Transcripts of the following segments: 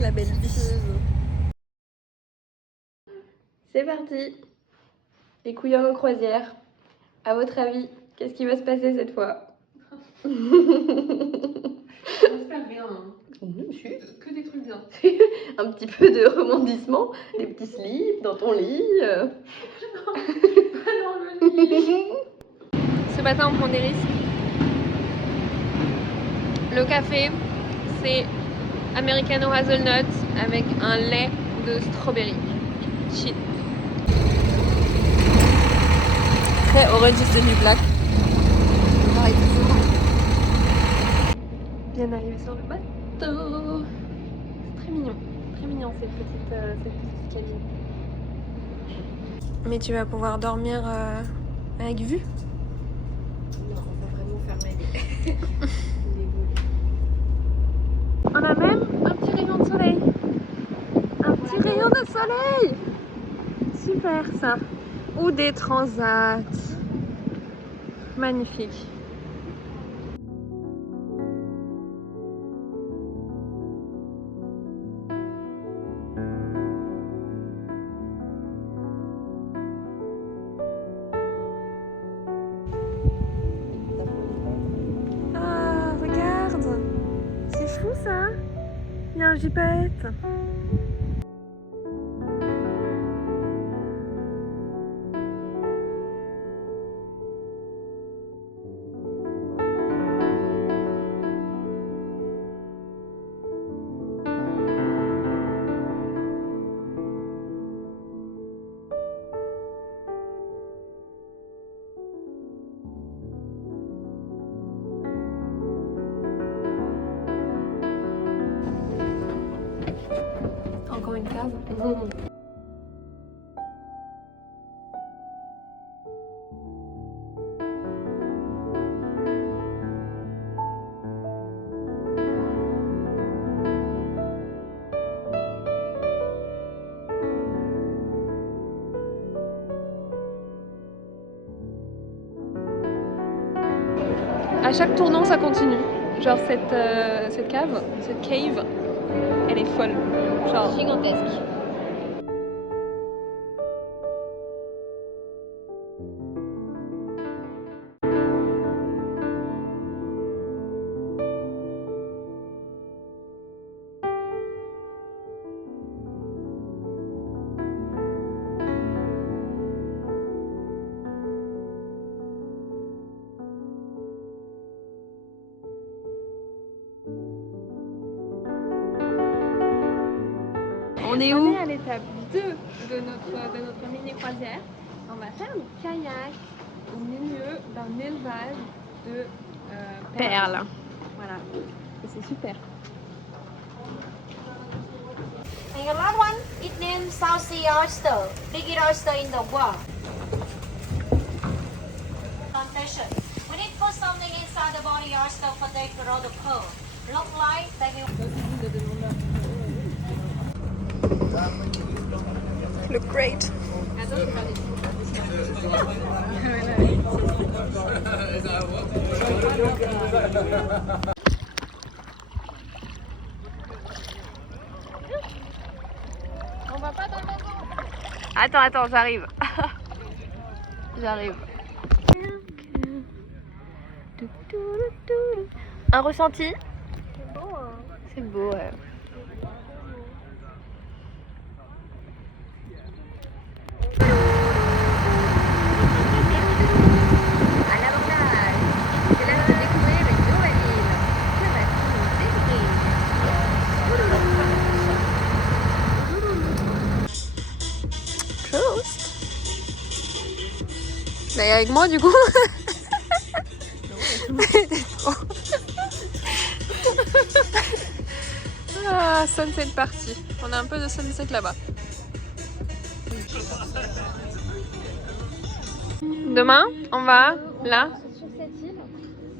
La belle bise. C'est parti. Les couillons en croisière. À votre avis, qu'est-ce qui va se passer cette fois? Ça va se faire bien. Que des trucs bien. Un petit peu de rebondissement, des petits slips dans ton lit. Pas dans le lit. Ce matin, on prend des risques. Le café, c'est Americano Hazelnut avec un lait de strawberry. Chill. Très Orange is the New Black. Bien arrivé sur le bateau. C'est très mignon cette petite cabine. Mais tu vas pouvoir dormir avec vue. Non, on va vraiment fermer les On a même un petit rayon de soleil. Un petit rayon de soleil. Super ça. Ou des transats. Magnifique. Ah, regarde. C'est fou ça. Il y a un gypaète. Encore une cave. À chaque tournant, ça continue. Genre cette cave, elle est folle. Genre gigantesque. On est où? On est à l'étape 2 de notre mini croisière. On va faire le kayak au milieu d'un élevage de perles. Perle. Voilà, et c'est super. And your last one, it named South Sea oyster, biggest oyster in the world. Plantation. We need to put something inside the body oyster for they grow the pearl. Look like they will. Look great. On va pas dans le bateau. Attends, j'arrive. J'arrive. Un ressenti? C'est beau, hein. C'est beau, ouais. À l'abordage, c'est là de découvrir une nouvelle île. Que va-t-il découvrir? Bah, avec moi du coup. T'es trop. Ah, sunset party. On a un peu de sunset là-bas. Demain, on va là. Sur cette île,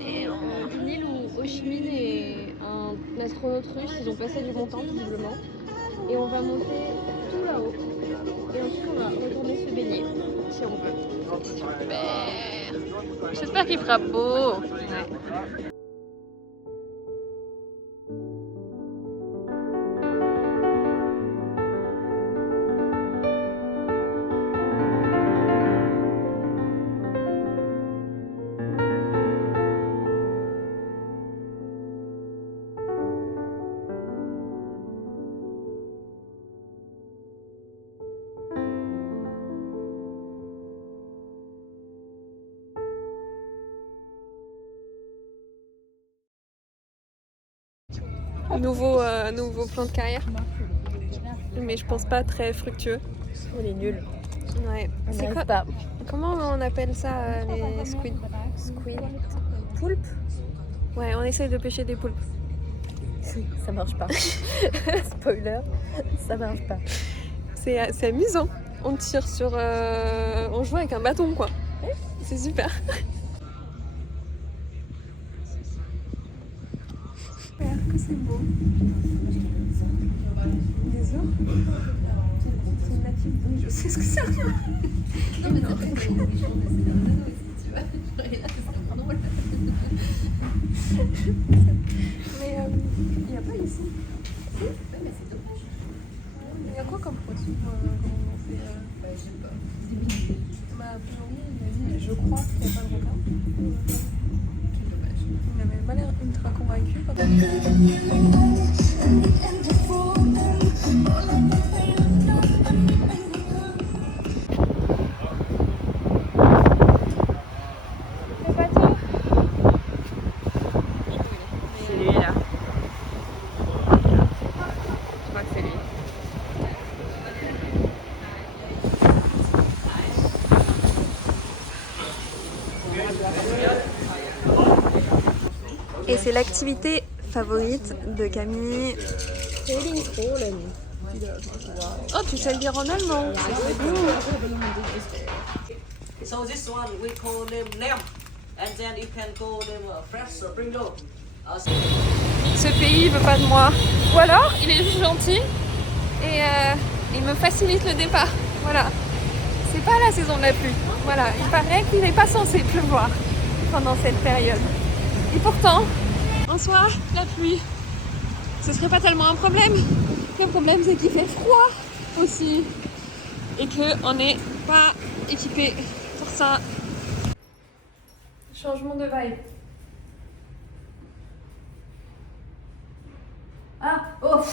une île où Ho Chi Minh et un astronaute russe, ils ont passé du bon temps visiblement. Et on va monter tout là-haut. Et ensuite on va retourner se baigner, si on veut. Super. J'espère qu'il fera beau. Nouveau plan de carrière. Mais je pense pas très fructueux. On est nuls. Ouais. C'est quoi pas. Comment on appelle ça les squid? Squid. Poulpe. Ouais, on essaye de pêcher des poulpes. Ça marche pas. Spoiler, ça marche pas. C'est amusant. On tire sur... on joue avec un bâton quoi. C'est super. Que c'est beau. Des ours. C'est une native. Oui, je sais ce que c'est. Non, mais c'est vrai que les bichons, c'est des oiseaux aussi, tu vois. Et là, c'est vraiment drôle. Mais il n'y a pas ici. Oui, mais c'est dommage. Il y a quoi comme poisson Je sais pas. C'est mignon. Bah, a priori, il a dit, je crois qu'il n'y a pas de requin. C'est dommage. Il avait pas l'air ultra convaincu. C'est lui là. Je crois que c'est lui. Et c'est l'activité favorite de Camille. Oh, tu sais le dire en allemand. So this one we call them lamb, and then you can call them fresh spring roll. Ce pays veut pas de moi. Ou alors, il est juste gentil et il me facilite le départ. Voilà. C'est pas la saison de la pluie. Voilà. Il paraît qu'il n'est pas censé pleuvoir pendant cette période. Et pourtant, en soi, la pluie, ce serait pas tellement un problème. Le problème, c'est qu'il fait froid aussi. Et qu'on n'est pas équipé pour ça. Changement de vibe. Ah, oh. Attends,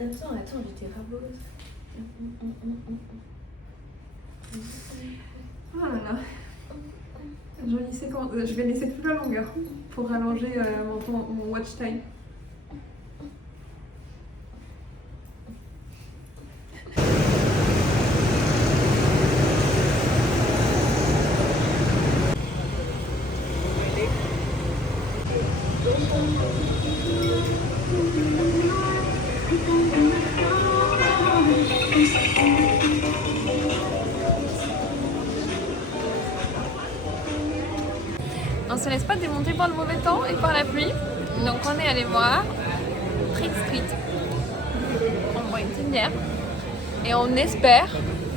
j'étais raboteuse. Oh là là. Jolie séquence. Je vais laisser toute la longueur pour rallonger mon watch time. On se laisse pas démonter par le mauvais temps et par la pluie. Donc on est allé voir Street Street. On boit une petite bière. Et on espère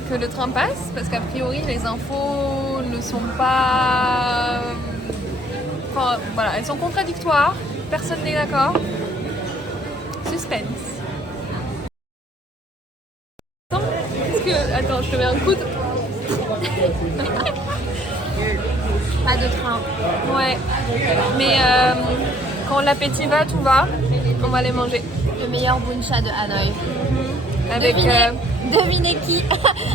que le train passe parce qu'a priori les infos ne sont pas... Enfin voilà, elles sont contradictoires. Personne n'est d'accord. Suspense. Attends, je te mets un coude. Pas de train. Ouais. Mais quand l'appétit va, tout va. On va les manger. Le meilleur buncha de Hanoï. Avec Devinez qui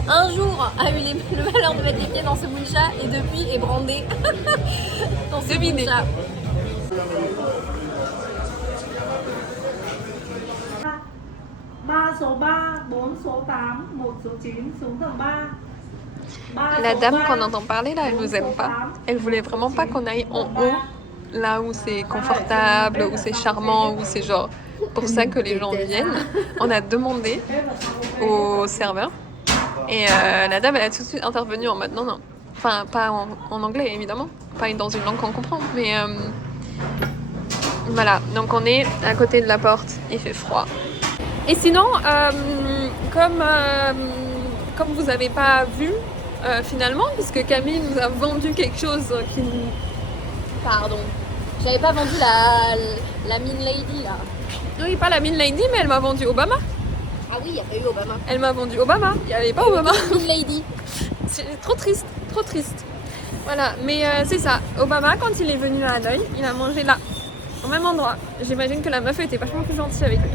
un jour a eu le malheur de mettre les pieds dans ce buncha et depuis est brandé dans ce Devinez. buncha. La dame qu'on entend parler là, elle nous aime pas. Elle voulait vraiment pas qu'on aille en haut, là où c'est confortable, où c'est charmant, où c'est genre pour ça que les gens viennent. On a demandé au serveur et la dame elle a tout de suite intervenu en mode non non. Enfin pas en anglais évidemment, pas dans une langue qu'on comprend, mais voilà. Donc on est à côté de la porte, il fait froid. Et sinon, comme vous n'avez pas vu finalement, puisque Camille nous a vendu quelque chose qui... Pardon. J'avais pas vendu la Mean Lady là. Oui, pas la Mean Lady, mais elle m'a vendu Obama. Ah oui, il y a pas eu Obama. Elle m'a vendu Obama, il n'y avait pas Obama. Mean Lady. C'est trop triste, trop triste. Voilà, mais c'est ça. Obama, quand il est venu à Hanoï, il a mangé là, au même endroit. J'imagine que la meuf était vachement plus gentille avec lui.